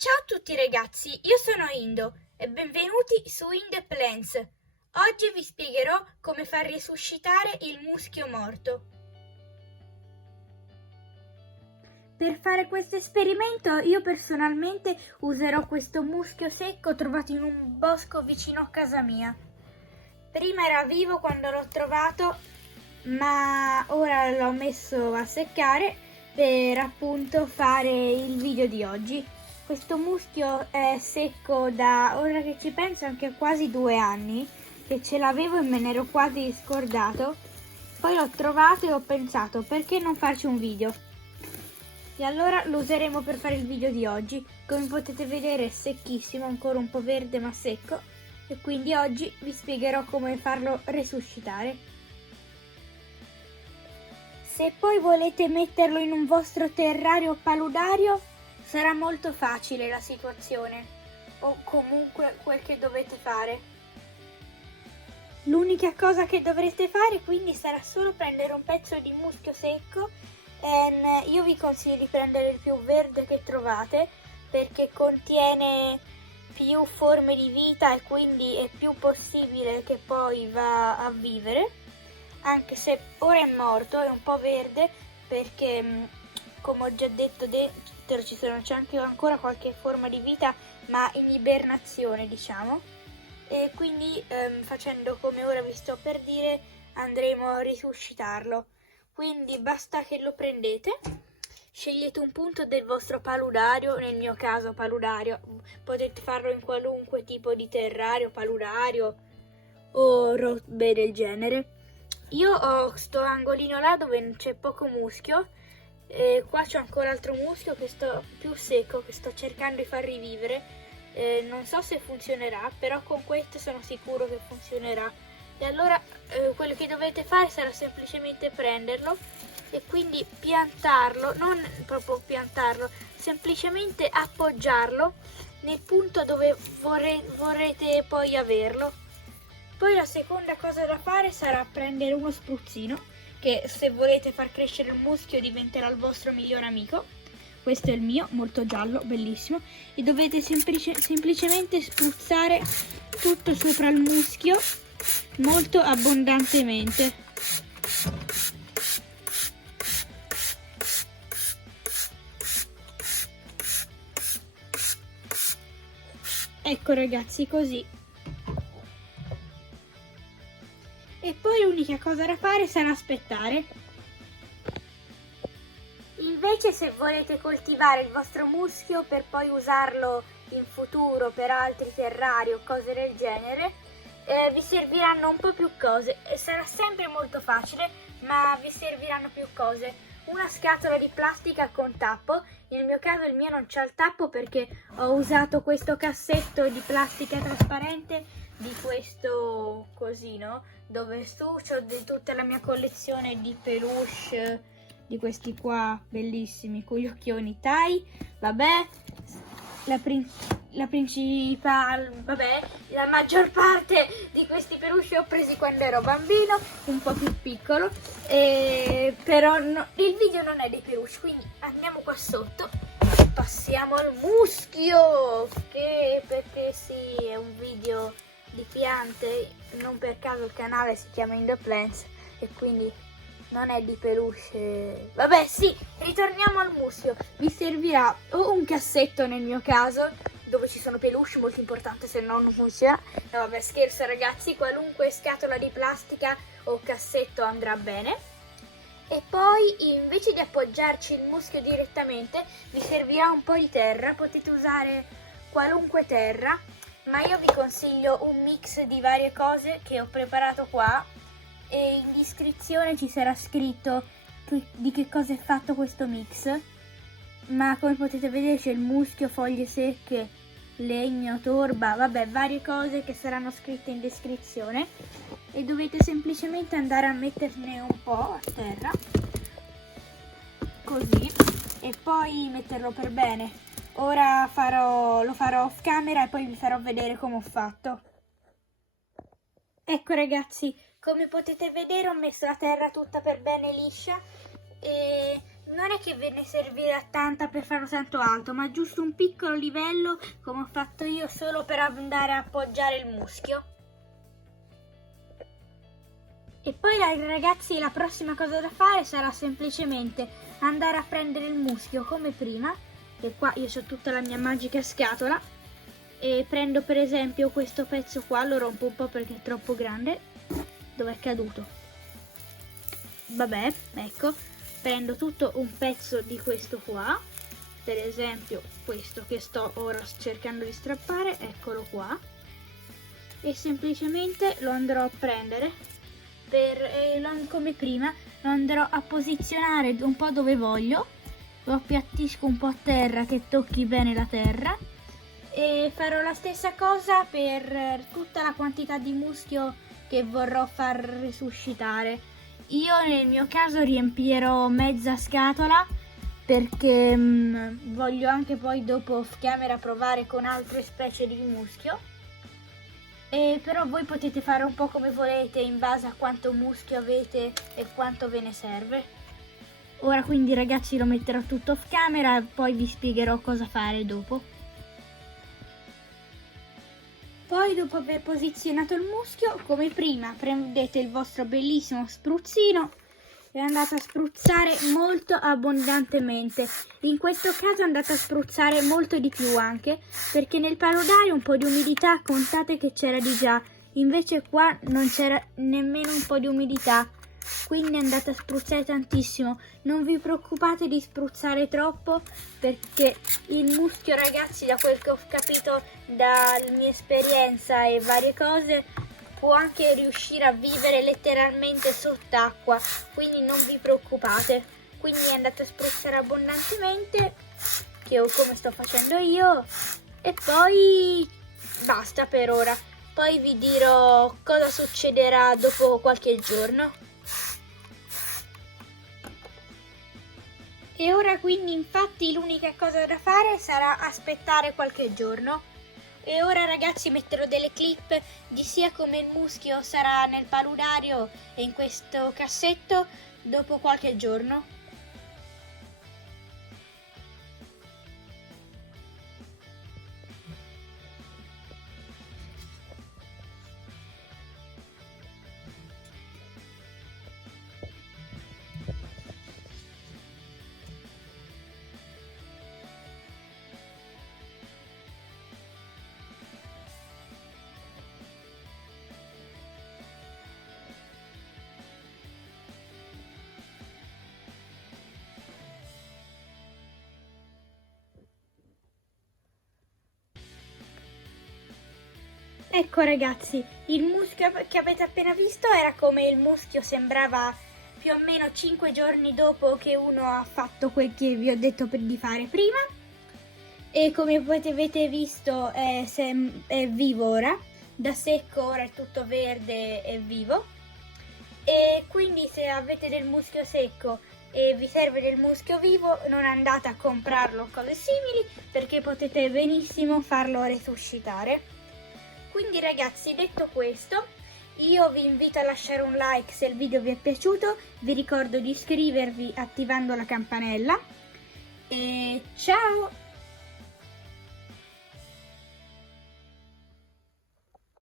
Ciao a tutti ragazzi, io sono Indo e benvenuti su Indo Plants. Oggi vi spiegherò come far risuscitare il muschio morto. Per fare questo esperimento io personalmente userò questo muschio secco trovato in un bosco vicino a casa mia. Prima era vivo quando l'ho trovato, ma ora l'ho messo a seccare per appunto fare il video di oggi. Questo muschio è secco da, ora che ci penso, anche quasi 2 anni che ce l'avevo e me ne ero quasi scordato. Poi l'ho trovato e ho pensato, perché non farci un video? E allora lo useremo per fare il video di oggi. Come potete vedere è secchissimo, ancora un po' verde ma secco, e quindi oggi vi spiegherò come farlo resuscitare. Se poi volete metterlo in un vostro terrario paludario sarà molto facile la situazione, o comunque quel che dovete fare. L'unica cosa che dovrete fare quindi sarà solo prendere un pezzo di muschio secco. Io vi consiglio di prendere il più verde che trovate perché contiene più forme di vita e quindi è più possibile che poi va a vivere, anche se ora è morto, è un po' verde perché come ho già detto dentro c'è anche ancora qualche forma di vita ma in ibernazione, diciamo, e quindi facendo come ora vi sto per dire andremo a risuscitarlo. Quindi basta che lo prendete, scegliete un punto del vostro paludario, nel mio caso paludario, potete farlo in qualunque tipo di terrario, paludario o robe del genere. Io ho sto angolino là dove c'è poco muschio e qua c'è ancora altro muschio che sto più secco, che sto cercando di far rivivere. Non so se funzionerà, però con questo sono sicuro che funzionerà. E allora quello che dovete fare sarà semplicemente prenderlo e quindi piantarlo, non proprio piantarlo, semplicemente appoggiarlo nel punto dove vorrete poi averlo. Poi la seconda cosa da fare sarà prendere uno spruzzino, che se volete far crescere il muschio diventerà il vostro migliore amico. Questo è il mio, molto giallo, bellissimo, e dovete semplicemente spruzzare tutto sopra il muschio molto abbondantemente. Ecco ragazzi, così. E poi l'unica cosa da fare sarà aspettare. Invece se volete coltivare il vostro muschio per poi usarlo in futuro per altri terrari o cose del genere, vi serviranno un po' più cose. Sarà sempre molto facile, ma vi serviranno più cose. Una scatola di plastica con tappo. Nel mio caso il mio non c'ha il tappo perché ho usato questo cassetto di plastica trasparente di questo cosino, dove su ho tutta la mia collezione di peluche, di questi qua bellissimi con gli occhioni Tai. Vabbè, la principale, vabbè, la maggior parte di questi peluche ho presi quando ero bambino, un po' più piccolo, però no, il video non è dei peluche, quindi andiamo qua sotto, passiamo al muschio, che perché sì, è un video di piante, non per caso il canale si chiama Indo Plants e quindi non è di peluche. Vabbè, sì, ritorniamo al muschio. Vi servirà o un cassetto, nel mio caso, dove ci sono peluche, molto importante, se no non funziona. No, vabbè, scherzo ragazzi, qualunque scatola di plastica o cassetto andrà bene. E poi invece di appoggiarci il muschio direttamente vi servirà un po' di terra. Potete usare qualunque terra, ma io vi consiglio un mix di varie cose che ho preparato qua e in descrizione ci sarà scritto di che cosa è fatto questo mix, ma come potete vedere c'è il muschio, foglie secche, legno, torba, vabbè, varie cose che saranno scritte in descrizione e dovete semplicemente andare a metterne un po' a terra così e poi metterlo per bene. Ora lo farò off camera e poi vi farò vedere come ho fatto. Ecco ragazzi, come potete vedere ho messo la terra tutta per bene liscia e non è che ve ne servirà tanta per farlo tanto alto, ma giusto un piccolo livello come ho fatto io, solo per andare a appoggiare il muschio. E poi ragazzi, la prossima cosa da fare sarà semplicemente andare a prendere il muschio come prima, e qua io ho tutta la mia magica scatola, e prendo per esempio questo pezzo qua, lo rompo un po' perché è troppo grande. Dov'è caduto? Vabbè, ecco, prendo tutto un pezzo di questo qua, per esempio questo che sto ora cercando di strappare, eccolo qua, e semplicemente lo andrò a prendere come prima, lo andrò a posizionare un po' dove voglio, lo appiattisco un po' a terra che tocchi bene la terra, e farò la stessa cosa per tutta la quantità di muschio che vorrò far risuscitare. Io nel mio caso riempirò mezza scatola perché voglio anche poi dopo off camera provare con altre specie di muschio. Però voi potete fare un po' come volete in base a quanto muschio avete e quanto ve ne serve. Ora quindi ragazzi lo metterò tutto off camera e poi vi spiegherò cosa fare dopo. Poi dopo aver posizionato il muschio, come prima, prendete il vostro bellissimo spruzzino e andate a spruzzare molto abbondantemente. In questo caso andate a spruzzare molto di più anche, perché nel paludario un po' di umidità contate che c'era di già, invece qua non c'era nemmeno un po' di umidità, quindi andate a spruzzare tantissimo. Non vi preoccupate di spruzzare troppo, perché il muschio ragazzi, da quel che ho capito dalla mia esperienza e varie cose, può anche riuscire a vivere letteralmente sott'acqua, quindi non vi preoccupate. Quindi andate a spruzzare abbondantemente, come sto facendo io, e poi basta per ora. Poi vi dirò cosa succederà dopo qualche giorno. E ora quindi infatti l'unica cosa da fare sarà aspettare qualche giorno. E ora ragazzi metterò delle clip di sia come il muschio sarà nel paludario e in questo cassetto dopo qualche giorno. Ecco ragazzi, il muschio che avete appena visto era come il muschio sembrava più o meno 5 giorni dopo che uno ha fatto quel che vi ho detto di fare prima. E come avete visto è vivo ora, da secco ora è tutto verde e vivo. E quindi se avete del muschio secco e vi serve del muschio vivo, non andate a comprarlo o cose simili, perché potete benissimo farlo resuscitare. Quindi ragazzi, detto questo, io vi invito a lasciare un like se il video vi è piaciuto, vi ricordo di iscrivervi attivando la campanella e ciao!